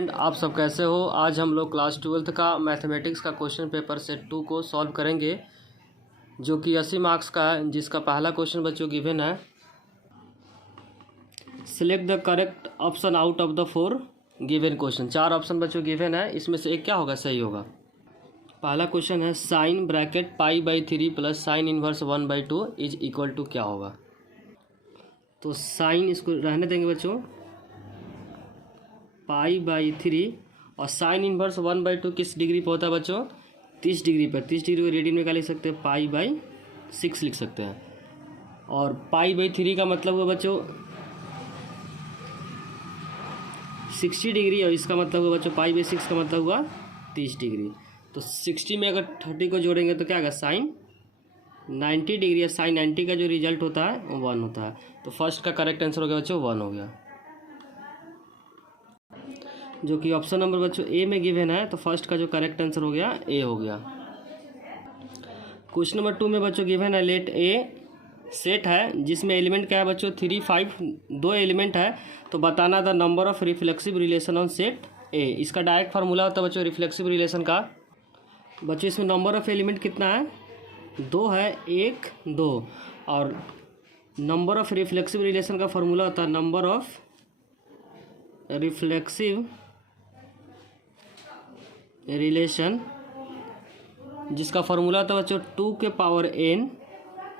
आप सब कैसे हो। आज हम लोग क्लास 12th का मैथमेटिक्स का क्वेश्चन पेपर सेट 2 को सॉल्व करेंगे, जो कि 80 मार्क्स का है, जिसका पहला क्वेश्चन बच्चों गिवन है। Select the correct option out of the 4 given question. 4 option बच्चों गिवन है, इसमें से एक क्या होगा, सही होगा। पहला क्वेश्चन है sine bracket π/3 plus sine inverse 1/2 is equal to क्या होगा। तो साइन इसको रहने देंगे बच्चों, π/3 और साइन इनवर्स 1/2 किस डिग्री पर होता है बच्चों, 30 डिग्री पर। 30 डिग्री को रेडियन में क्या लिख सकते हैं, π/6 लिख सकते हैं। और π/3 का मतलब हुआ बच्चों 60 डिग्री, और इसका मतलब हुआ बच्चों π/6 का मतलब हुआ 30 डिग्री। तो 60 में अगर 30 को जोड़ेंगे तो क्या होगा, साइन 90 डिग्री, या साइन 90 का जो रिजल्ट होता है वो 1 होता है। तो फर्स्ट का करेक्ट आंसर हो गया बच्चों 1 हो गया, जो कि ऑप्शन नंबर बच्चों ए में गिवन है। तो फर्स्ट का जो करेक्ट आंसर हो गया ए हो गया। क्वेश्चन नंबर 2 में बच्चों गिवन है लेट ए सेट है, जिसमें एलिमेंट क्या है बच्चों 3, 5, 2 एलिमेंट है। तो बताना the number of reflexive relation on set ए। इसका डायरेक्ट फार्मूला होता है बच्चों रिफ्लेक्सिव रिलेशन का। बच्चों इसमें नंबर ऑफ एलिमेंट कितना है, 2 है, 1, 2। और नंबर ऑफ रिफ्लेक्सिव रिलेशन का फार्मूला होता है नंबर ऑफ रिफ्लेक्सिव रिलेशन, जिसका फार्मूला होता है बच्चों 2 के power n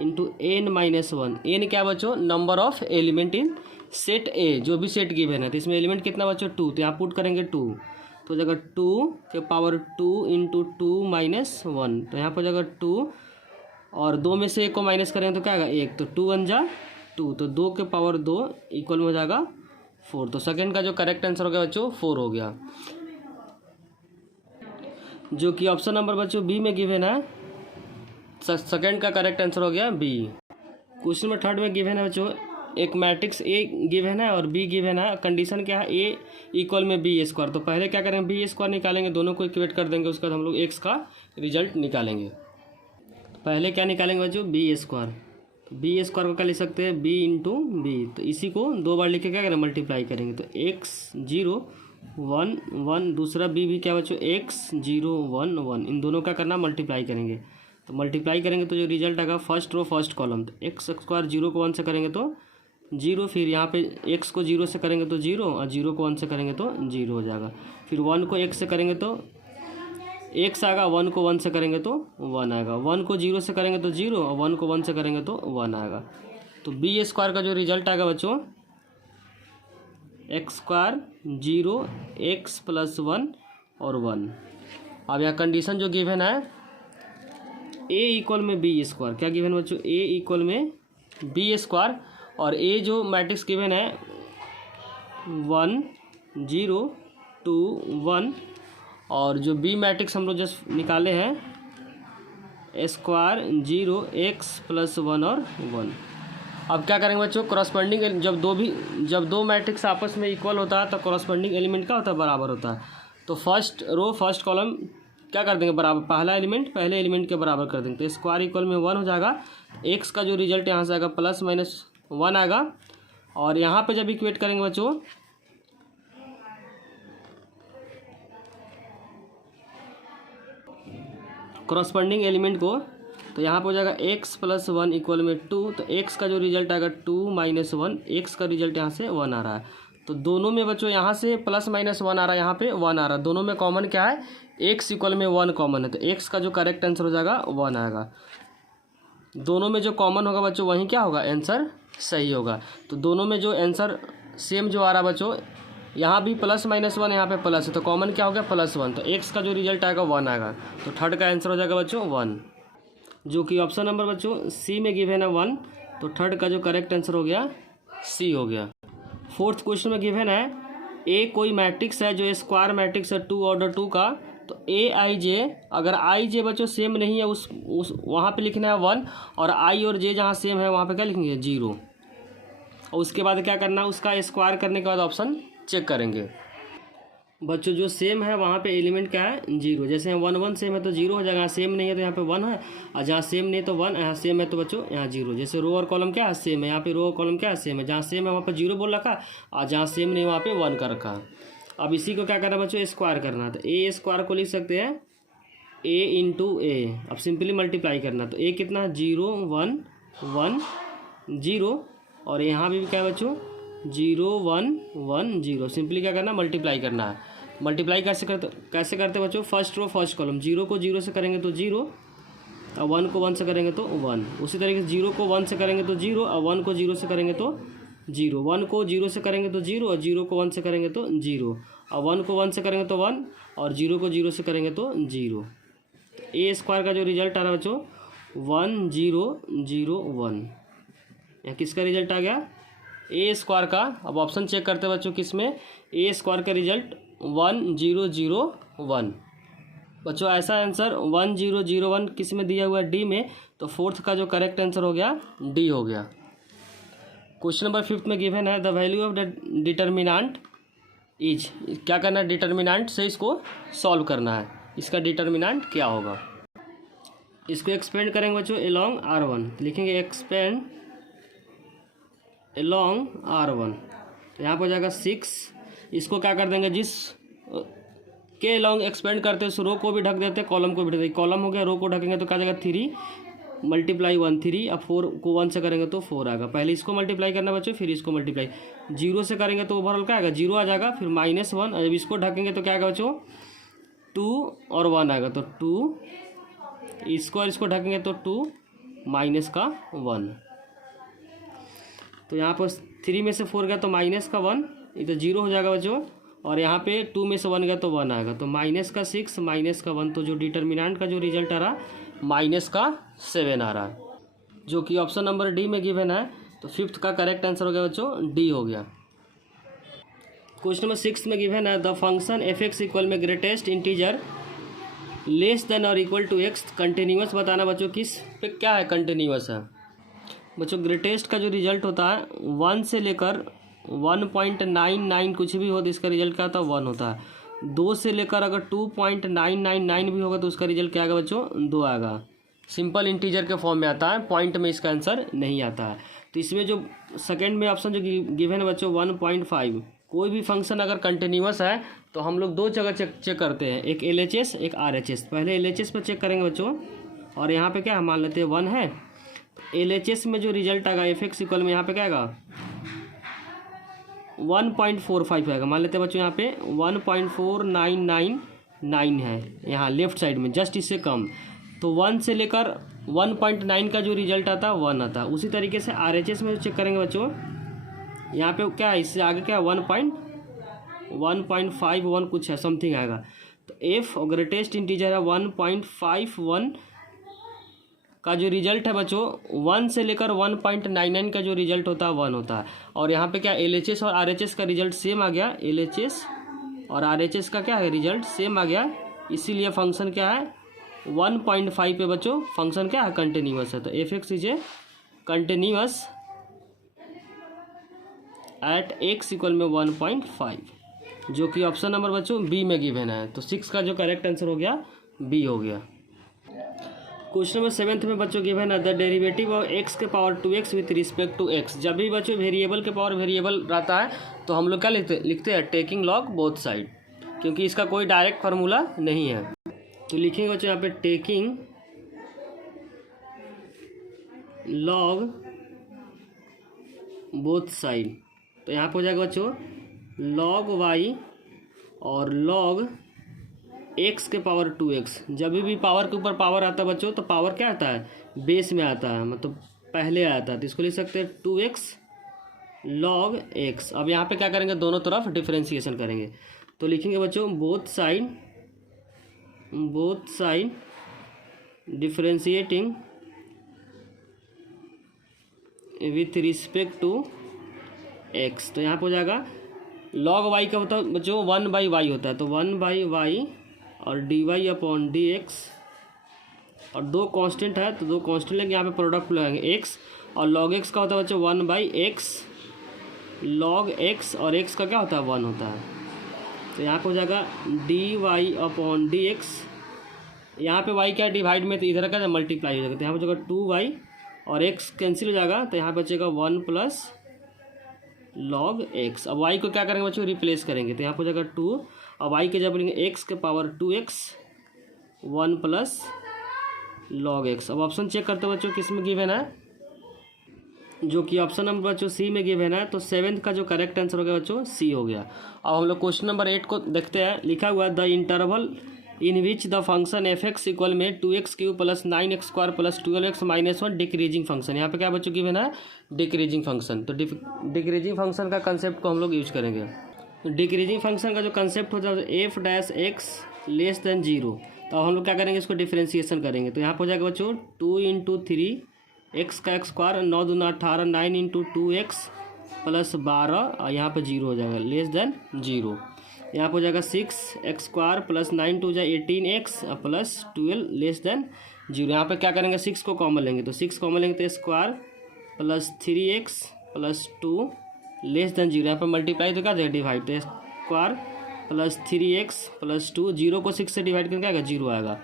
into n-1। n क्या बच्चों, number of element in set ए, जो भी सेट गिवन है। तो इसमें एलिमेंट कितना बच्चों 2, तो यहाँ पुट करेंगे 2, तो जगह 2 के पावर 2 इंटू 2-1। तो यहाँ पर जगह 2 और 2 में से 1 को माइनस करेंगे तो क्या आएगा 1, तो 2 1 जा 2, तो 2 के पावर 2 इक्वल में हो जाएगा 4। तो सेकंड का जो करेक्ट आंसर हो गया बच्चों 4 हो गया, जो कि ऑप्शन नंबर बच्चों बी में गिवन है। सेकंड का करेक्ट आंसर हो गया बी। क्वेश्चन नंबर 3 में गिवन है बच्चों एक मैट्रिक्स ए गिवन है और बी गिवन है। कंडीशन क्या है, ए इक्वल में बी स्क्वायर। तो पहले क्या करेंगे, बी स्क्वायर निकालेंगे, दोनों को इक्वेट कर देंगे, उसके बाद हम लोग एक्स का रिजल्ट निकालेंगे। पहले क्या निकालेंगे बच्चों, बी स्क्वायर। बी स्क्वायर को क्या लिख सकते हैं, बी इंटू बी। तो इसी को 2 बार लिख के क्या करें, मल्टीप्लाई करेंगे। तो एक्स 0 1 1, दूसरा बी भी क्या बच्चों एक्स 0 1 1, इन दोनों का करना मल्टीप्लाई करेंगे। तो मल्टीप्लाई करेंगे तो जो रिजल्ट आएगा फर्स्ट रो फर्स्ट कॉलम। तो एक्स स्क्वायर 0 को 1 से करेंगे तो 0, फिर यहाँ पे एक्स को 0 से करेंगे तो 0, और 0 को 1 से करेंगे तो 0 हो जाएगा। फिर 1 को x से करेंगे तो x आएगा, 1 को 1 से करेंगे तो 1 आएगा, 1 को 0 से करेंगे तो 0, और 1 को 1 से करेंगे तो 1 आएगा। तो बी स्क्वायर का जो रिजल्ट आएगा बच्चों एक्स स्क्वायर 0 x प्लस 1 और 1। अब यहाँ कंडीशन जो गिवन है a इक्वल में बी स्क्वायर, क्या गिवन बच्चों, a इक्वल में बी स्क्वायर। और a जो मैट्रिक्स गिवन है 1 0 2 1, और जो b मैट्रिक्स हम लोग जस्ट निकाले हैं स्क्वायर 0 x प्लस 1 और 1। अब क्या करेंगे बच्चों, करस्पॉन्डिंग जब दो मैट्रिक्स आपस में इक्वल होता है तो करस्पॉन्डिंग एलिमेंट क्या होता है, बराबर होता है। तो फर्स्ट रो फर्स्ट कॉलम क्या कर देंगे, बराबर, पहला एलिमेंट पहले एलिमेंट के बराबर कर देंगे। तो स्क्वायर इक्वल में 1 हो जाएगा, एक्स का जो रिजल्ट यहाँ से आएगा +-1 आएगा। और यहाँ पे जब इक्वेट करेंगे बच्चों करस्पॉन्डिंग एलिमेंट को, तो यहाँ पर हो जाएगा x प्लस 1 इक्वल में 2। तो x का जो रिजल्ट आएगा 2-1, x का रिजल्ट यहाँ से 1 आ रहा है। तो दोनों में बच्चों यहाँ से +-1 आ रहा है, यहाँ पे 1 आ रहा है। दोनों में कॉमन क्या है, x इक्वल में 1 कॉमन है। तो x का जो करेक्ट आंसर हो जाएगा 1 आएगा। दोनों में जो कॉमन होगा बच्चों वहीं क्या होगा, आंसर सही होगा। तो दोनों में जो आंसर सेम जो आ रहा है बच्चों, यहाँ भी +-1, यहाँ पे प्लस है, तो कॉमन क्या हो गया +1। तो x का जो रिजल्ट आएगा 1 आएगा। तो थर्ड का आंसर हो जाएगा बच्चों 1, जो कि ऑप्शन नंबर बच्चों सी में गिवन है 1। तो थर्ड का जो करेक्ट आंसर हो गया सी हो गया। फोर्थ क्वेश्चन में गिवन है ए कोई मैट्रिक्स है जो स्क्वायर मैट्रिक्स है 2 ऑर्डर 2 का। तो ai अगर i बच्चों सेम नहीं है उस वहाँ पे लिखना है 1, और i और j जहाँ सेम है वहाँ पे क्या लिखेंगे 0। और उसके बाद क्या करना है, उसका स्क्वायर करने के बाद ऑप्शन चेक करेंगे। बच्चों जो सेम है वहाँ पे एलिमेंट क्या है 0। जैसे 1 1 सेम है तो 0 हो जाएगा, यहाँ सेम नहीं है तो यहाँ पे 1 है, और जहाँ सेम नहीं है तो 1, यहाँ सेम है तो बच्चों यहाँ 0। जैसे रो और कॉलम क्या है सेम है, यहाँ पे रो और कॉलम क्या है सेम है, जहाँ सेम है वहाँ पे 0 बोल रखा, और जहाँ सेम नहीं वहाँ पे 1 कर रखा। अब इसी को क्या करना बच्चों, स्क्वायर करना। तो ए स्क्वायर को लिख सकते हैं ए इंटू ए। अब सिंपली मल्टीप्लाई करना, तो ए कितना 0 1 1 0 और यहाँ भी क्या है बच्चों 0 1 1 0। सिंपली क्या करना, मल्टीप्लाई करना है। मल्टीप्लाई कैसे करते बच्चों, फर्स्ट रो फर्स्ट कॉलम, 0 को 0 से करेंगे तो 0 और 1 को 1 से करेंगे तो 1। उसी तरीके से 0 को 1 से करेंगे तो 0 और 1 को 0 से करेंगे तो 0। 1 को 0 से करेंगे तो 0 और 0 को 1 से करेंगे तो 0 और 1 को 1 से करेंगे तो 1 और 0 को 0 से करेंगे तो 0। ए स्क्वायर का जो रिजल्ट आ रहा है बच्चों 1 0 0 1। यहाँ किसका रिजल्ट आ गया, ए स्क्वायर का। अब ऑप्शन चेक करते हैं बच्चों किसमें, ए स्क्वायर का रिजल्ट 1 0 0 1। बच्चों ऐसा आंसर 1 0 0 1 किस में दिया हुआ है, डी में। तो फोर्थ का जो करेक्ट आंसर हो गया डी हो गया। क्वेश्चन नंबर 5 में गिवन है the value of the determinant is. क्या करना है, डिटर्मिनेंट से इसको सॉल्व करना है। इसका डिटर्मिनेंट क्या होगा, इसको एक्सपेंड करेंगे बच्चों एलॉन्ग R1। लिखेंगे एक्सपेंड एलॉन्ग R1। तो यहाँ पर हो जाएगा 6। इसको क्या कर देंगे, जिस के एलॉन्ग एक्सपेंड करते हैं उस रो को भी ढक देते हैं, कॉलम को भी ढक देते। कॉलम हो गया, रो को ढकेंगे तो क्या जाएगा 3 मल्टीप्लाई 1 3। अब 4 को 1 से करेंगे तो 4 आएगा। पहले इसको मल्टीप्लाई करना बच्चों, फिर इसको मल्टीप्लाई। 0 से करेंगे तो ओवरऑल क्या आएगा 0 आ जाएगा, फिर -1। जब इसको ढकेंगे तो क्या आएगा बच्चों 2 और 1 आएगा, तो 2। इसको और इसको ढकेंगे तो 2 -1। तो यहाँ पर 3 में से 4 गया तो -1, ये तो 0 हो जाएगा बच्चों। और यहाँ पे 2 में से 1 गया तो 1 आएगा, तो -6 -1। तो जो डिटर्मिनेंट का जो रिजल्ट आ रहा -7 आ रहा है, जो कि ऑप्शन नंबर डी में गिवन है। तो 5th का करेक्ट आंसर हो गया बच्चों डी हो गया। क्वेश्चन नंबर 6 में गिवन है द फंक्शन f(x) इक्वल में ग्रेटेस्ट इंटीजर लेस देन और इक्वल टू x कंटिन्यूअस बताना। बच्चों किस पे क्या है, कंटिन्यूअस है। बच्चों ग्रेटेस्ट का जो रिजल्ट होता है 1 से लेकर 1.99 कुछ भी हो तो इसका रिजल्ट क्या होता है 1 होता है। 2 से लेकर अगर 2.999 भी होगा तो उसका रिजल्ट क्या आएगा बच्चों 2 आएगा। सिंपल इंटीजर के फॉर्म में आता है, पॉइंट में इसका आंसर नहीं आता है। तो इसमें जो सेकंड में ऑप्शन जो गिवन है बच्चों 1.5, कोई भी फंक्शन अगर कंटिन्यूअस है तो हम लोग 2 जगह चेक करते हैं, एक LHS एक RHS। पहले LHS पर चेक करेंगे बच्चों, और यहाँ पे क्या मान लेते हैं 1 है। LHS में जो रिजल्ट आएगा f(x) इक्वल में यहाँ पे क्या आएगा 1.45 आएगा। मान लेते हैं बच्चों यहाँ पे 1.4999 है यहाँ लेफ्ट साइड में, जस्ट इससे कम। तो 1 से लेकर 1.9 का जो रिजल्ट आता है 1 आता है। उसी तरीके से RHS में जो चेक करेंगे बच्चों, यहाँ पे क्या है, इससे आगे क्या 1.51 कुछ है समथिंग आएगा। तो f और ग्रेटेस्ट इंटीजर है 1.51 का जो रिजल्ट है बच्चों 1 से लेकर 1.99 का जो रिजल्ट होता है 1 होता है। और यहाँ पे क्या LHS और RHS का रिजल्ट सेम आ गया, LHS और RHS का क्या है रिजल्ट सेम आ गया, इसीलिए फंक्शन क्या है 1.5 पे बच्चों फंक्शन क्या है कंटिन्यूअस है। तो f(x) is a continuous at x equal में 1.5, जो कि ऑप्शन नंबर बच्चों बी में गिवन है। तो 6 का जो करेक्ट आंसर हो गया बी हो गया। क्वेश्चन नंबर 7 में बच्चों गिवन है द डेरिवेटिव ऑफ x के power 2x with respect to x। जब भी बच्चों वेरिएबल के पावर वेरिएबल रहता है तो हम लोग क्या लिखते हैं टेकिंग लॉग बोथ साइड, क्योंकि इसका कोई डायरेक्ट फार्मूला नहीं है। तो लिखेंगे बच्चों यहाँ पे टेकिंग लॉग बोथ साइड। तो यहाँ पे हो जाएगा बच्चों log y और log x के पावर 2x। जब भी पावर के ऊपर पावर आता है बच्चों तो पावर क्या आता है बेस में आता है, मतलब पहले आता है। तो इसको लिख सकते हैं 2x log x। अब यहाँ पे क्या करेंगे दोनों तरफ डिफरेंशिएशन करेंगे। तो लिखेंगे बच्चों both side differentiating with respect to x। तो यहाँ पे हो जाएगा log y का होता है बच्चों 1/y होता है, तो 1/y और dy/dx। और 2 कांस्टेंट है तो 2 कांस्टेंट लेंगे, यहाँ पे प्रोडक्ट लगाएंगे x। और log x का होता है बच्चों 1/x log x, और x का क्या होता है 1 होता है। तो यहाँ पे हो जाएगा dy/dx। यहाँ पे y क्या डिवाइड में, तो इधर का मल्टीप्लाई हो जाएगा, तो यहाँ पे हो जाएगा 2y और x कैंसिल हो जाएगा, तो यहाँ पे बचेगा 1 + log x। अब y को क्या करेंगे बच्चों, रिप्लेस करेंगे, तो यहाँ पर हो जाएगा 2 और y के जब लेंगे x के power 2x 1 plus log x। अब ऑप्शन चेक करते हैं बच्चों किस में गिवन है, जो कि ऑप्शन नंबर बच्चों सी में गिवन है। तो 7th का जो करेक्ट आंसर हो गया बच्चों सी हो गया। अब हम लोग क्वेश्चन नंबर 8 को देखते हैं। लिखा हुआ है the interval in which the function F X equal में 2x³ plus 9x square plus 12x minus 1 decreasing function. यहाँ पे क्या बच्चों गिवन है, डिक्रीजिंग फंक्शन। तो डिक्रीजिंग फंक्शन का कंसेप्ट को हम लोग यूज करेंगे। तो डिक्रीजिंग फंक्शन का जो कंसेप्ट होता है F dash x less than 0। तो हम लोग क्या करेंगे, इसको डिफ्रेंसिएशन करेंगे। तो यहाँ पर हो जाएगा बच्चों 2 × 3 x का x स्क्वायर 9 दूना 18 9 × 2x प्लस 12 और यहाँ पर 0 हो जाएगा लेस देन 0। यहाँ पर हो जाएगा 6x square plus 9 2 18x plus 12 less than 0। यहाँ पे क्या करेंगे, 6 को कॉमन लेंगे, तो 6 कॉमन लेंगे तो square plus 3x plus 2 less than 0। यहाँ पर मल्टीप्लाई तो क्या जाएगा, डिवाइड, तो स्क्वायर प्लस 3x प्लस 2, 0 को 6 से डिवाइड करके आएगा 0 आएगा।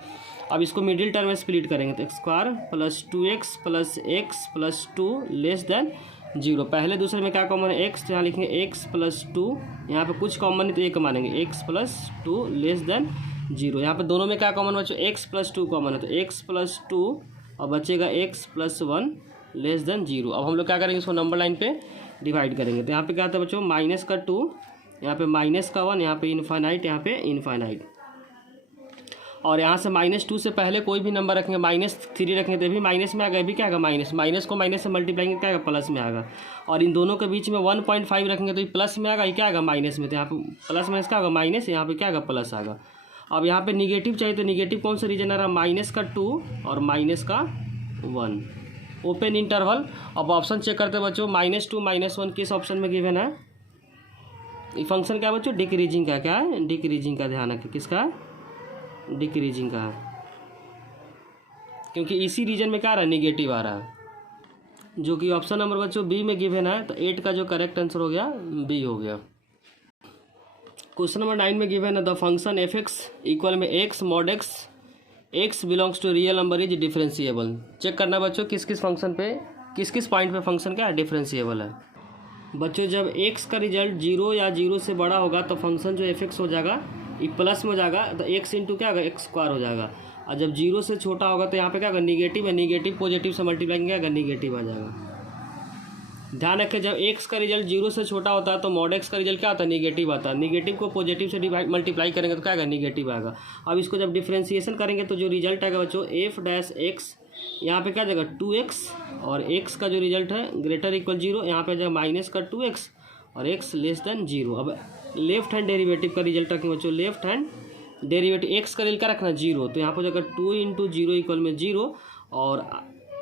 अब इसको मिडिल टर्म में स्प्लिट करेंगे, तो square plus 2x plus x plus 2 less than 0। पहले दूसरे में क्या कॉमन है, x, तो यहाँ लिखेंगे x प्लस 2, यहाँ पे कुछ कॉमन नहीं तो एक मानेंगे x प्लस 2 लेस देन 0। यहाँ पे दोनों में क्या कॉमन बच्चों, x प्लस 2 कॉमन है, तो x प्लस 2 और बचेगा x प्लस 1 लेस देन 0। अब हम लोग क्या करेंगे, इसको नंबर लाइन पे डिवाइड करेंगे। तो यहाँ पे क्या आता है बच्चों, माइनस का 2, यहाँ पे माइनस का 1, यहाँ पे इनफाइनाइट, यहाँ पे इनफाइनाइट। और यहाँ से -2 से पहले कोई भी नंबर रखेंगे, -3 रखेंगे तो भी माइनस में आएगा, ये भी क्या आएगा माइनस, माइनस को माइनस से मल्टीप्लाई क्या आएगा, प्लस में आएगा। और इन दोनों के बीच में 1.5 रखेंगे तो ये प्लस में आएगा, ये क्या आएगा माइनस में। तो यहाँ पे प्लस माइनस क्या आएगा माइनस, यहाँ पे क्या आएगा प्लस आएगा। अब यहाँ पे निगेटिव चाहिए, तो निगेटिव कौन सा रीजन आ रहा है, माइनस का 2 और माइनस का 1 ओपन इंटरवल। अब ऑप्शन चेक करते हैं बच्चों, -2 -1 किस ऑप्शन में गिवन है। ये फंक्शन क्या है बच्चों, डिक्रीजिंग का, क्या है डिक्रीजिंग का, ध्यान रखें किसका, डिक्रीजिंग का है, क्योंकि इसी रीजन में क्या आ रहा है, निगेटिव आ रहा है, जो कि ऑप्शन नंबर बच्चों बी में गिवन है। तो 8 का जो करेक्ट आंसर हो गया बी हो गया। क्वेश्चन नंबर 9 में गिवन है the function F X equal में X mod X belongs to real number is differentiable. Check करना बच्चों किस किस फंक्शन पे, किस किस पॉइंट पे फंक्शन क्या है, डिफरेंशिएबल है। बच्चों जब एक्स का रिजल्ट 0 या 0 से बड़ा होगा तो फंक्शन जो एफ एक्स हो जाएगा ये प्लस में हो जाएगा, तो x इंटू क्या होगा, एक्स स्क्वायर हो जाएगा। और जब 0 से छोटा होगा तो यहाँ पे क्या होगा, निगेटिव है, निगेटिव पॉजिटिव से मल्टीप्लाई क्या होगा, निगेटिव आ जाएगा। ध्यान रखें जब x का रिजल्ट 0 से छोटा होता है तो मॉड x का रिजल्ट क्या आता है, निगेटिव आता है। निगेटिव को पॉजिटिव से डिवाइड मल्टीप्लाई करेंगे तो क्या आएगा, निगेटिव आएगा। अब इसको जब डिफ्रेंसिएशन करेंगे तो जो रिजल्ट आएगा बच्चों एफ डैश एक्स, यहाँ पे क्या जाएगा 2x, और x का जो रिजल्ट है ग्रेटर इक्वल 0, यहाँ पे जाएगा माइनस का 2x और x लेस देन 0। अब लेफ्ट हैंड डेरिवेटिव का रिजल्ट रखेंगे बच्चों, लेफ्ट हैंड डेरिवेटिव x का रिजल्ट क्या रखना 0, तो यहाँ पर जाएगा 2 × 0 इक्वल में 0। और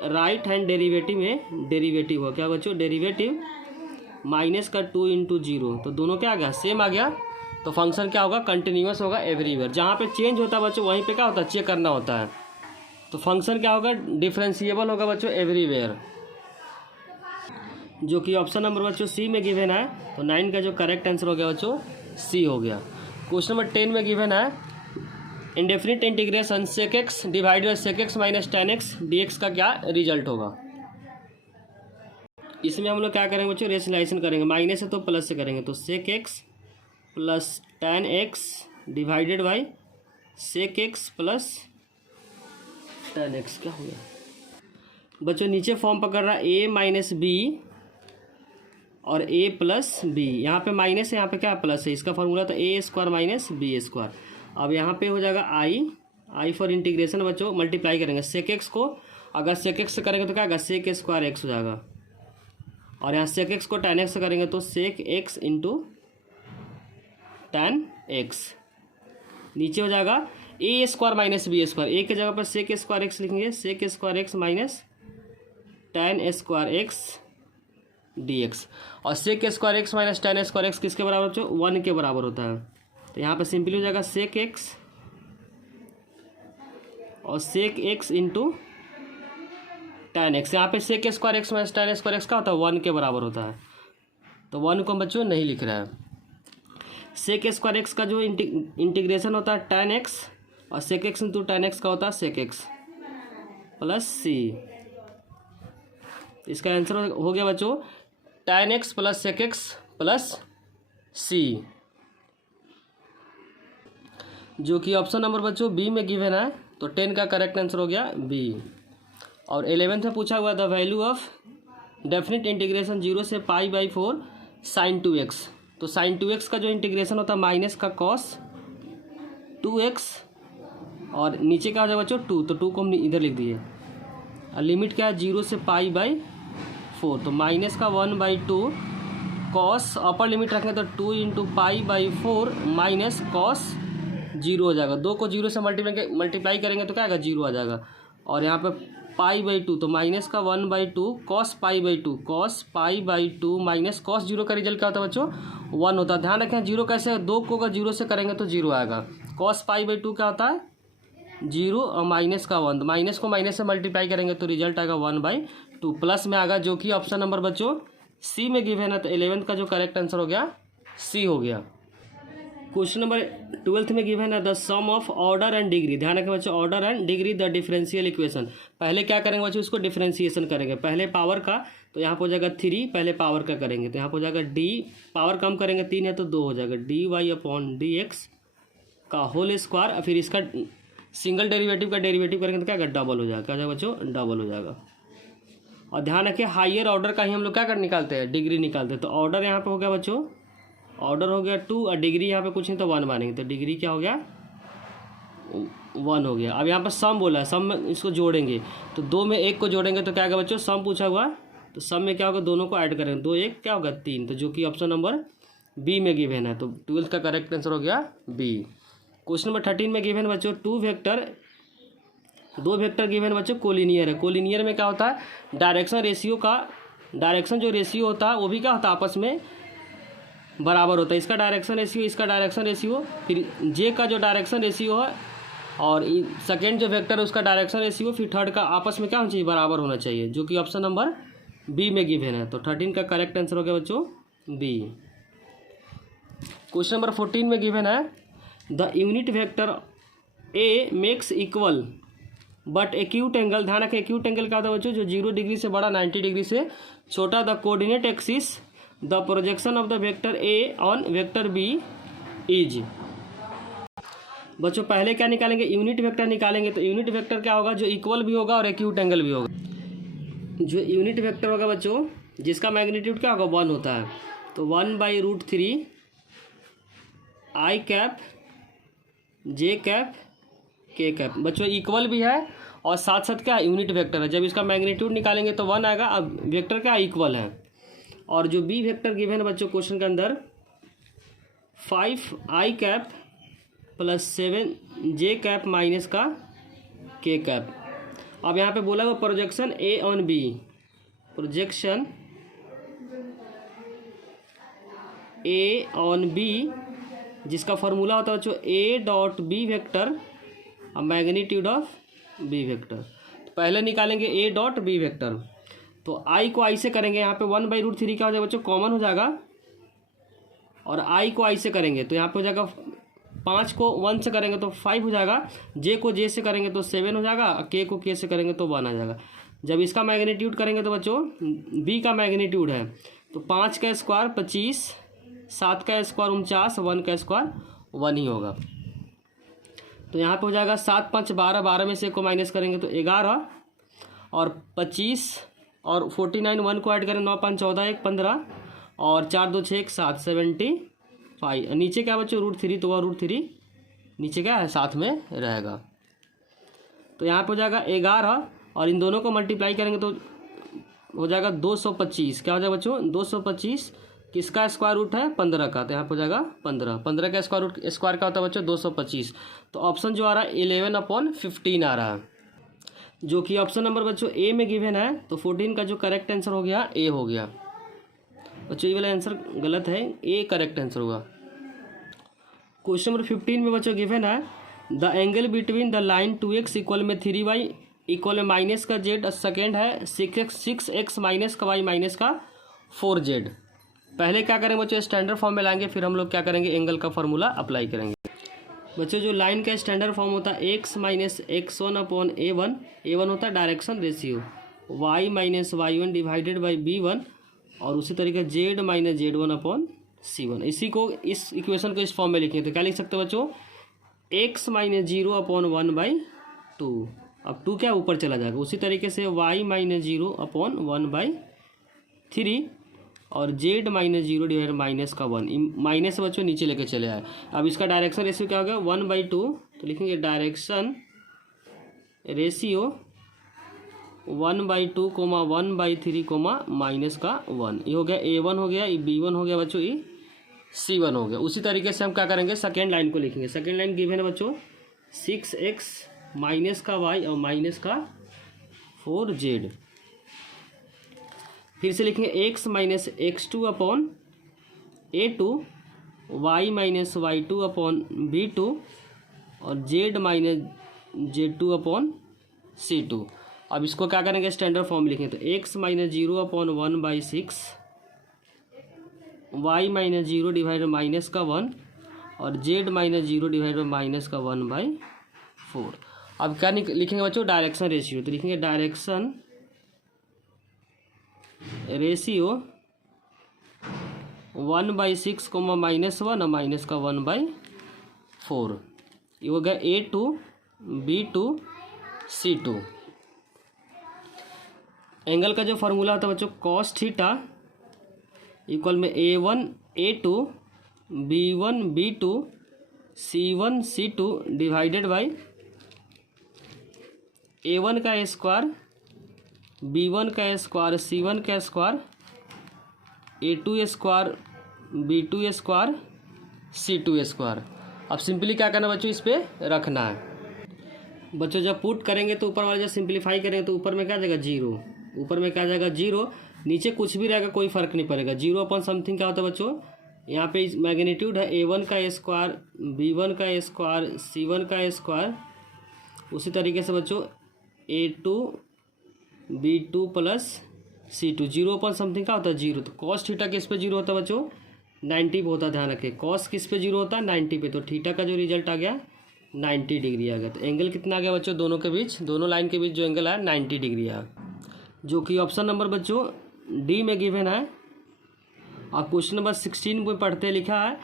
राइट हैंड डेरिवेटिव में डेरिवेटिव हो क्या बच्चों, डेरिवेटिव माइनस का 2 × 0, तो दोनों क्या आ गया, सेम आ गया। तो फंक्शन क्या होगा, कंटिन्यूअस होगा एवरीवेयर। जहाँ पे चेंज होता है बच्चों वहीं पे क्या होता है, चेक करना होता है। तो फंक्शन क्या होगा, डिफरेंशिएबल होगा बच्चों एवरीवेयर, जो कि ऑप्शन नंबर बच्चों सी में गिवन है। तो 9 का जो करेक्ट आंसर हो गया बच्चों सी हो गया। क्वेश्चन नंबर 10 में गिवन है indefinite integration sec x divide by sec x minus tan x dx का क्या रिजल्ट होगा। इसमें हम लोग क्या करेंगे बच्चों, रेशनलाइजेशन करेंगे, माइनस से तो प्लस से करेंगे। तो sec x plus tan x divided by sec x plus tan x क्या हो गया बच्चों, नीचे फॉर्म पकड़ रहा है a माइनस बी और a प्लस बी। यहाँ पे माइनस है, यहाँ पे क्या प्लस है, इसका फॉर्मूला था a square minus B square. अब यहाँ पे हो जाएगा आई फॉर इंटीग्रेशन बच्चों, मल्टीप्लाई करेंगे सेक एक्स को, अगर सेक एक्स से करेंगे तो क्या होगा, सेक स्क्वायर एक्स हो जाएगा। और यहाँ सेक एक्स को tan एक्स से करेंगे तो sec x into tan X. नीचे हो जाएगा a square minus B square, A की जगह पर सेक स्क्वायर एक्स लिखेंगे, sec square x minus tan square X dx। और sec square x minus tan square X किसके बराबर बच्चों, 1 के बराबर होता है। तो यहाँ पे सिंपली हो जाएगा सेक एक्स और sec x into tan x. यहाँ पे sec square x minus tan square x का होता है 1 के बराबर होता है, तो 1 को बच्चों नहीं लिख रहा है। सेक स्क्वायर एक्स का जो इंटीग्रेशन होता है tan एक्स, और sec x into tan x का होता है सेक एक्स प्लस सी। इसका आंसर हो गया बच्चों tan X plus sec x plus C, जो कि ऑप्शन नंबर बच्चों बी में गिवन है। तो 10 का करेक्ट आंसर हो गया बी। और 11th में पूछा हुआ the value of definite integration 0 से π/4 sin 2x। तो sin 2x का जो इंटीग्रेशन होता है माइनस का cos 2x और नीचे क्या हो जाएगा बच्चों 2, तो 2 को हम इधर लिख दिए। और लिमिट क्या है 0 से π/4, तो माइनस का 1/2 cos, अपर लिमिट रखेंगे तो 2 × π/4 माइनस cos 0 हो जाएगा। 2 को 0 से मल्टीप्लाई करेंगे तो क्या आएगा 0 आ जाएगा। और यहाँ पे π/2 तो माइनस का 1/2 cos π/2 माइनस cos 0 का रिजल्ट क्या होता है बच्चों 1 होता है। ध्यान रखें 0 कैसे, 2 को अगर 0 से करेंगे तो 0 आएगा। cos π/2 क्या होता है 0 और माइनस का 1, माइनस को माइनस से मल्टीप्लाई करेंगे तो रिजल्ट आएगा 1/2 प्लस में आएगा, जो कि ऑप्शन नंबर बच्चों सी में गिवन है। तो 11th का जो करेक्ट आंसर हो गया सी हो गया। क्वेश्चन नंबर 12th में गिवन है the sum of order and degree. ध्यान रखें बच्चों order and degree the differential equation. पहले क्या करेंगे बच्चों इसको डिफरेंशिएशन करेंगे, पहले पावर का, तो यहाँ पर हो जाएगा 3, पहले पावर का करेंगे तो यहाँ पर हो जाएगा डी, पावर कम करेंगे 3 है तो 2 हो जाएगा dy/dx का होल स्क्वायर। फिर इसका सिंगल डेरिवेटिव का डेरिवेटिव करेंगे तो क्या होगा डबल हो जाएगा, क्या हो जाएगा बच्चों डबल हो जाएगा। और ध्यान रखिए हाइयर ऑर्डर का ही हम लोग क्या कर निकालते हैं डिग्री निकालते हैं। तो ऑर्डर यहाँ पे हो गया बच्चों, ऑर्डर हो गया 2 और डिग्री यहाँ पे कुछ नहीं तो 1 मानेंगे, तो डिग्री क्या हो गया 1 हो गया। अब यहाँ पर सम बोला है, सम में इसको जोड़ेंगे तो 2 में 1 को जोड़ेंगे तो क्या होगा बच्चों सम पूछा हुआ, तो सम में क्या होगा दोनों को ऐड करेंगे, 2 1 क्या होगा 3, तो जो कि ऑप्शन नंबर बी में गिवन है। तो 12th का करेक्ट आंसर हो गया बी। क्वेश्चन नंबर 13 में गिवन बच्चों 2 वेक्टर गिवन बच्चों कोलिनियर है। कोलिनियर में क्या होता है डायरेक्शन रेशियो का, डायरेक्शन जो रेशियो होता है वो भी क्या होता है आपस में बराबर होता है। इसका डायरेक्शन रेशियो, इसका डायरेक्शन रेशियो, फिर जे का जो डायरेक्शन रेशियो है और सेकेंड जो वेक्टर है उसका डायरेक्शन रेशियो, फिर थर्ड का आपस में क्या होना चाहिए बराबर होना चाहिए, जो कि ऑप्शन नंबर बी में गिवन है। तो 13 का करेक्ट आंसर हो गया बच्चों बी। क्वेश्चन नंबर 14 में गिवन है the unit vector A makes equal but acute angle. ध्यान रखें एक्यूट एंगल क्या होता है बच्चों जो 0 डिग्री से बड़ा 90 डिग्री से छोटा, the coordinate axis the projection of the vector A on vector B is. बच्चों पहले क्या निकालेंगे यूनिट वेक्टर निकालेंगे, तो यूनिट वेक्टर क्या होगा जो इक्वल भी होगा और एक्यूट एंगल भी होगा। जो यूनिट वेक्टर होगा बच्चों जिसका मैग्नीट्यूड क्या होगा 1 होता है, तो 1/√3 आई कैप जे कैप के कैप। बच्चों इक्वल भी है और साथ साथ क्या यूनिट वेक्टर है। जब इसका मैग्नीट्यूड निकालेंगे तो 1 आएगा, अब वेक्टर क्या इक्वल है। और जो बी वेक्टर गिवन है बच्चों क्वेश्चन के अंदर 5 I cap plus 7 J cap minus का के कैप। अब यहाँ पे बोला हुआ projection A on B, projection A on B जिसका फॉर्मूला होता है बच्चों A.B वेक्टर और मैग्नीट्यूड ऑफ बी वेक्टर। तो पहले निकालेंगे A.B वेक्टर, तो I को I से करेंगे, यहाँ पे 1/√3 क्या हो जाएगा बच्चों कॉमन हो जाएगा, और I को I से करेंगे तो यहाँ पे हो जाएगा 5 को 1 से करेंगे तो 5 हो जाएगा, J को J से करेंगे तो 7 हो जाएगा, K को K से करेंगे तो 1 आ जाएगा। जब इसका मैग्नीट्यूड करेंगे तो बच्चों B का मैग्नीट्यूड है तो 5 का स्क्वायर 25, 7 का स्क्वायर 49, 1 का स्क्वायर 1 ही होगा। तो यहाँ पे हो जाएगा 7 5 12, 12 में से 1 को माइनस करेंगे तो 11 और 25 और 49 1 को ऐड करें 9 5 14 1 15 और 4 2 6 1 7 75। नीचे क्या बच्चों √3, तो वह √3 नीचे क्या है साथ में रहेगा। तो यहाँ पे हो जाएगा 11 और इन दोनों को मल्टीप्लाई करेंगे तो हो जाएगा 225। क्या हो जाएगा बच्चों 225 किसका स्क्वायर रूट है 15 का, तो यहाँ पे हो जाएगा 15 का स्क्वायर रूट स्क्वायर का होता है बच्चों 225। तो ऑप्शन जो आ रहा है 11/15 आ रहा है, जो कि ऑप्शन नंबर बच्चों ए में गिवन है। तो 14 का जो करेक्ट आंसर हो गया ए हो गया बच्चों, ये वाला आंसर गलत है, ए करेक्ट आंसर होगा। क्वेश्चन नंबर 15 में बच्चों गिवन है the angle between the line 2x equal में 3y इक्वल में माइनस का z, सेकेंड है 6x माइनस का y माइनस का 4z। पहले क्या करेंगे बच्चों स्टैंडर्ड फॉर्म में लाएंगे, फिर हम लोग क्या करेंगे एंगल का फॉर्मूला अप्लाई करेंगे। बच्चों जो लाइन का स्टैंडर्ड फॉर्म होता है x माइनस x1/a1, a1 होता है direction ratio, y minus y1 divided by b1 और उसी तरीके Z minus Z one upon C one. इसी को, इस इक्वेशन को इस फॉर्म में लिखेंगे तो क्या लिख सकते हो बच्चों, X minus zero upon one by two. अब टू क्या ऊपर चला जाएगा। उसी तरीके से Y minus zero upon one by three और Z minus zero divide minus का वन, माइनस बच्चों नीचे लेके चले आए। अब इसका डायरेक्शन रेशियो क्या होगा, वन बाई टू, तो लिखेंगे direction ratio one by two comma one by three comma minus का वन। ये हो गया ए वन हो गया, ये बी वन हो गया बच्चों, ये सी वन हो गया। उसी तरीके से हम क्या करेंगे, सेकेंड लाइन को लिखेंगे। सेकेंड लाइन गिवन है बच्चों 6x माइनस का y और माइनस का 4z। फिर से लिखेंगे x minus x2 upon a2, y minus y2 upon b2 और z minus z2 upon c2। अब इसको क्या करेंगे, स्टैंडर्ड फॉर्म लिखेंगे तो x minus zero upon one by six, Y minus zero divide minus का वन और Z minus zero divide minus का वन बाई फोर। अब क्या लिखेंगे बच्चों, डायरेक्शन रेशियो, तो लिखेंगे direction ratio one by six comma minus one और माइनस का वन बाई फोर। ये हो गया A2 B2 C2। एंगल का जो फार्मूला होता है बच्चों, कॉस थीटा इक्वल में A1 A2 B1 B2 C1 C2 divided by A1 का स्क्वायर B1 का स्क्वायर C1 का square A2 square B2 square C2 square. अब सिंपली क्या करना बच्चों, इस पर रखना है। बच्चों जब पुट करेंगे तो ऊपर वाला जब सिंप्लीफाई करेंगे तो ऊपर में क्या जाएगा, जीरो। ऊपर में क्या जाएगा, जीरो। नीचे कुछ भी रहेगा कोई फर्क नहीं पड़ेगा। जीरो अपॉन समथिंग क्या होता है बच्चों, यहाँ पे मैग्नीट्यूड है A1 का स्क्वायर B1 का स्क्वायर C1 का स्क्वायर। उसी तरीके से बच्चों A2 B2 plus C2। Zero upon something क्या होता है, जीरो। तो कॉस थीटा किस पे जीरो होता है बच्चों, 90 पे होता है। ध्यान रखें, कॉस किस पे जीरो होता है, 90 पे। तो थीटा का जो रिजल्ट आ गया 90 डिग्री आ गया। तो एंगल कितना आ गया बच्चों, दोनों के बीच, दोनों लाइन के बीच जो एंगल है 90 डिग्री है, जो कि ऑप्शन नंबर बच्चों डी में गिवन है। आप क्वेश्चन नंबर 16 में पढ़ते लिखा है,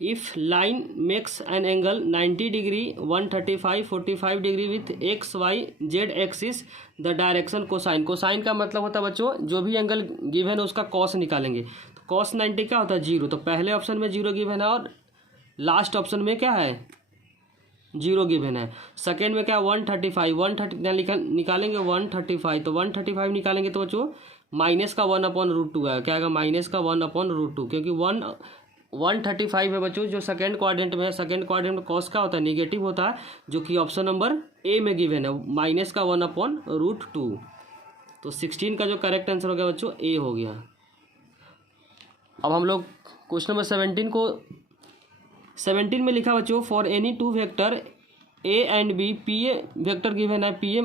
if line makes an angle 90 degree 135 45 degree with X Y Z axis the direction cosine. Cosine का मतलब होता है बच्चों, जो भी एंगल गिवन है उसका कॉस निकालेंगे। तो कॉस 90 क्या होता है, जीरो। तो पहले ऑप्शन में जीरो गिवन है और लास्ट ऑप्शन में क्या है, जीरो गिवन है। सेकेंड में क्या, 135 निकालेंगे 135। तो 135 निकालेंगे तो बच्चों माइनस का 1 अपॉन रूट टू है। क्या आएगा, माइनस का 1 अपॉन रूट टू, क्योंकि 135 है बच्चों जो सेकेंड क्वाड्रेंट में है। सेकेंड क्वाड्रेंट में कॉस क्या होता है, नेगेटिव होता है, जो कि ऑप्शन नंबर ए में गिवन है, माइनस का 1 अपॉन रूट टू। तो 16 का जो करेक्ट आंसर हो गया बच्चों ए हो गया। अब हम लोग क्वेश्चन नंबर 17 में लिखा बच्चों, for any two vector A and B, P A vector given है, पी ए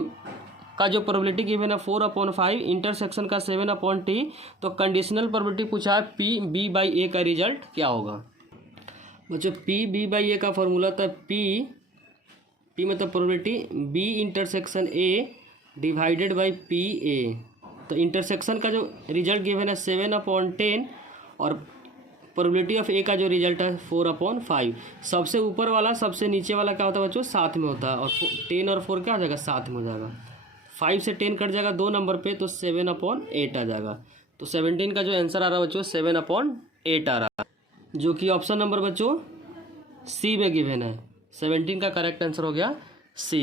का जो प्रोबेबिलिटी गिवन है 4/5, इंटरसेक्शन का 7/t। तो कंडीशनल प्रोबेबिलिटी पूछा है पी बी बाई ए का रिजल्ट क्या होगा बच्चों। पी बी बाई ए का फॉर्मूला था पी मतलब probability, B intersection A divided by P A. तो इंटरसेक्शन का जो रिजल्ट गिवन है 7/10 और प्रोबेबिलिटी ऑफ ए का जो रिजल्ट है 4/5। सबसे ऊपर वाला सबसे नीचे वाला क्या होता है बच्चों, साथ में होता है, और 10 और 4 क्या हो जाएगा, साथ में हो जाएगा। 5 से 10 कट जाएगा 2 नंबर पे, तो 7/8 आ जाएगा। तो 17 का जो आंसर आ रहा है बच्चों 7/8 आ रहा है, जो कि ऑप्शन नंबर बच्चों सी में गिवन है। 17 का करेक्ट आंसर हो गया सी।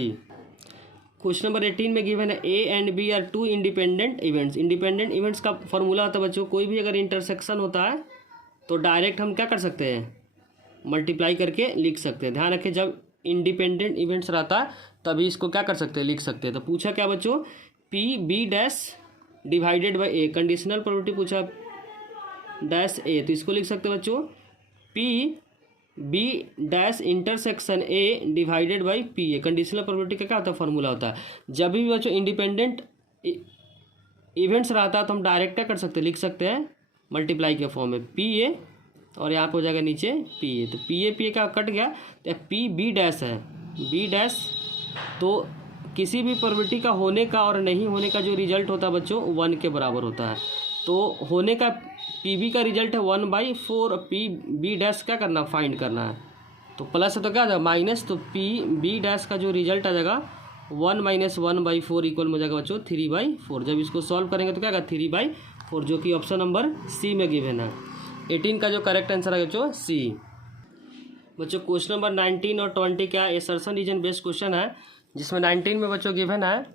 क्वेश्चन नंबर 18 में गिवन है, A and B are two independent events. Independent events का फॉर्मूला होता है बच्चों, कोई भी अगर इंटरसेक्शन होता है तो डायरेक्ट हम क्या कर सकते हैं, मल्टीप्लाई करके लिख सकते हैं। ध्यान रखें, जब इंडिपेंडेंट इवेंट्स रहता है तभी इसको क्या कर सकते हैं, लिख सकते हैं। तो पूछा क्या बच्चों, P B dash divided by A, conditional probability पूछा डैश ए, तो इसको लिख सकते हैं बच्चों P B dash intersection A divided by P A. Conditional probability का क्या होता है, फॉर्मूला होता है। जब भी बच्चों इंडिपेंडेंट इवेंट्स रहता है तो हम डायरेक्ट क्या कर सकते हैं, लिख सकते हैं मल्टीप्लाई के फॉर्म में पी ए, और यहाँ पे हो जाएगा नीचे पी ए। तो पी ए का कट गया, तो पी बी डैश है, बी डैश। तो किसी भी प्रोबेबिलिटी का होने का और नहीं होने का जो रिजल्ट होता है बच्चों 1 के बराबर होता है। तो होने का पी बी का रिजल्ट है 1/4, पी बी डैश क्या करना, फाइंड करना है। तो प्लस है तो क्या आ जाएगा माइनस, तो पी बी डैश का जो रिजल्ट आ जाएगा 1 - 1/4 इक्वल में हो जाएगा बच्चों 3/4। जब इसको सॉल्व करेंगे तो क्या आएगा 3/4, जो कि ऑप्शन नंबर सी में गिवन है। 18 का जो करेक्ट आंसर है बच्चों सी। बच्चों क्वेश्चन नंबर 19 और 20 क्या एसर्शन रीजन बेस्ड क्वेश्चन है, जिसमें 19 में बच्चों गिवन है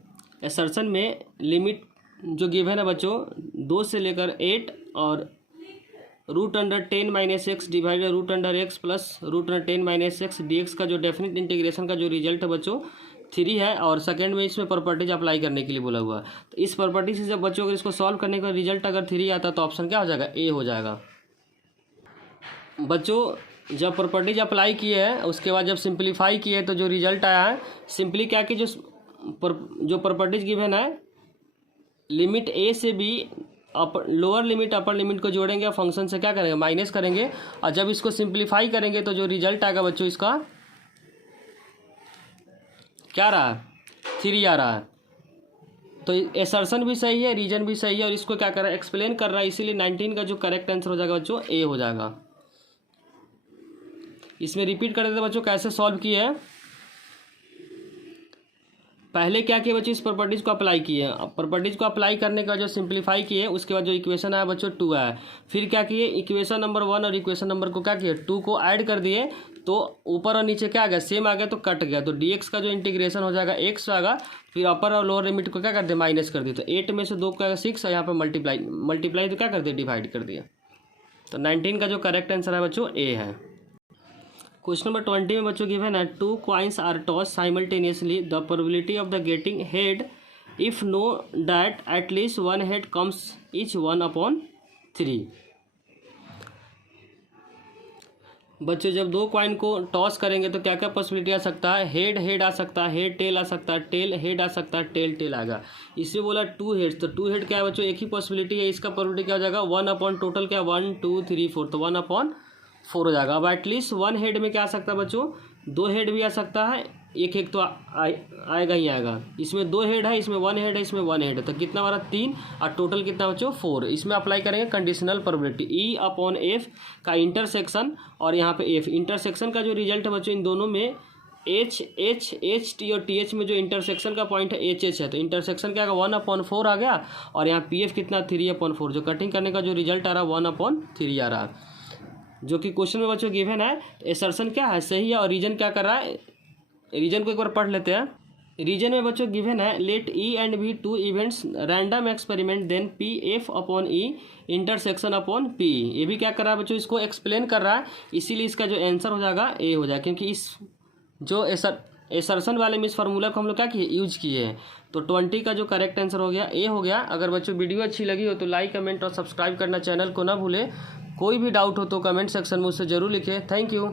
एसर्शन में लिमिट जो गिवन है बच्चों 2 से लेकर 8 और √10 - x divided √x plus √10 - x dx का जो डेफिनेट इंटीग्रेशन का जो रिजल्ट है बच्चों 3 है। और सेकंड में इसमें प्रॉपर्टीज अप्लाई करने के लिए बोला हुआ है। तो इस प्रॉपर्टी से जब बच्चों अगर इसको सॉल्व करने का रिजल्ट अगर 3 आता है तो ऑप्शन क्या हो जाएगा, ए हो जाएगा। बच्चों जब प्रॉपर्टीज अप्लाई किए हैं उसके बाद जब सिंप्लीफाई किए तो जो रिजल्ट आया है सिंपली क्या कि जो प्रॉपर्टीज गिवन है लिमिट ए से B lower limit upper limit को जोड़ेंगे और फंक्शन से क्या करेंगे, माइनस करेंगे। और जब इसको सिंप्लीफाई करेंगे तो जो रिजल्ट आएगा बच्चों इसका क्या रहा, 3 आ रहा है। तो एसर्शन भी सही है, रीजन भी सही है, और इसको क्या कर रहा है, एक्सप्लेन कर रहा है। इसीलिए 19 का जो करेक्ट आंसर हो जाएगा बच्चों ए हो जाएगा। इसमें रिपीट कर देते बच्चों कैसे सॉल्व किए हैं। पहले क्या किए बच्चों, इस प्रॉपर्टीज़ को अप्लाई किए। प्रॉपर्टीज़ को अप्लाई करने के बाद जो सिंप्लीफाई किए उसके बाद जो इक्वेशन आया बच्चों 2 आया। फिर क्या किए, इक्वेशन नंबर 1 और इक्वेशन नंबर को क्या किए 2 को ऐड कर दिए, तो ऊपर और नीचे क्या आ गया सेम आ गया, तो कट गया। तो dx का जो इंटीग्रेशन हो जाएगा x आएगा, फिर अपर और लोअर लिमिट को क्या कर दिया माइनस कर दिया। तो 8 में से 2 का 6 और यहाँ पर मल्टीप्लाई तो क्या कर दिया डिवाइड कर दिया। तो 19 का जो करेक्ट आंसर है बच्चों ए है। क्वेश्चन नंबर 20 में बच्चों गिवन है 2 coins are tossed simultaneously, the probability of the getting head if know that at least one head comes each 1/3। बच्चों जब 2 कॉइन को टॉस करेंगे तो क्या क्या पॉसिबिलिटी आ सकता है, हेड हेड आ सकता है, हेड टेल आ सकता है, टेल हेड आ सकता है, टेल टेल आएगा। इसमें बोला 2 हेड्स, तो 2 हेड क्या है बच्चों एक ही पॉसिबिलिटी है, इसका प्रोबेबिलिटी क्या हो जाएगा 1 टोटल क्या 1 2 3 4, तो 1/4 हो जाएगा। अब एटलीस्ट 1 हेड में क्या आ सकता है बच्चों 2 हेड भी आ सकता है, एक तो आएगा ही आएगा। इसमें 2 हेड है, इसमें 1 हेड है, इसमें 1 हेड है, तो कितना हमारा 3 और टोटल कितना बच्चों 4। इसमें अप्लाई करेंगे कंडीशनल प्रोबेबिलिटी E/F का इंटरसेक्शन, और यहाँ पे F इंटरसेक्शन का जो रिजल्ट है बच्चों इन दोनों में H T और TH में जो इंटरसेक्शन का पॉइंट है HH है, तो इंटरसेक्शन क्या 1/4 आ गया, और यहाँ PF कितना 3/4, जो कटिंग करने का जो रिजल्ट आ रहा है 1/3 आ रहा है। जो कि क्वेश्चन में बच्चों गिवन है एसर्शन क्या है सही है, और रीजन क्या कर रहा है, रीजन को एक बार पढ़ लेते हैं। रीजन में बच्चों गिवन है let E and B 2 events random experiment then PF/E intersection upon P। ये भी क्या कर रहा है बच्चों इसको एक्सप्लेन कर रहा है, इसीलिए इसका जो आंसर हो जाएगा ए हो जाएगा, क्योंकि इस जो एसर्शन वाले में इस फार्मूला को हम लोग क्या किए यूज किए हैं। तो 20 का जो करेक्ट आंसर हो गया ए हो गया। अगर बच्चों वीडियो अच्छी लगी हो तो लाइक कमेंट और सब्सक्राइब करना चैनल को ना भूले। कोई भी डाउट हो तो कमेंट सेक्शन में उससे ज़रूर लिखें। Thank you.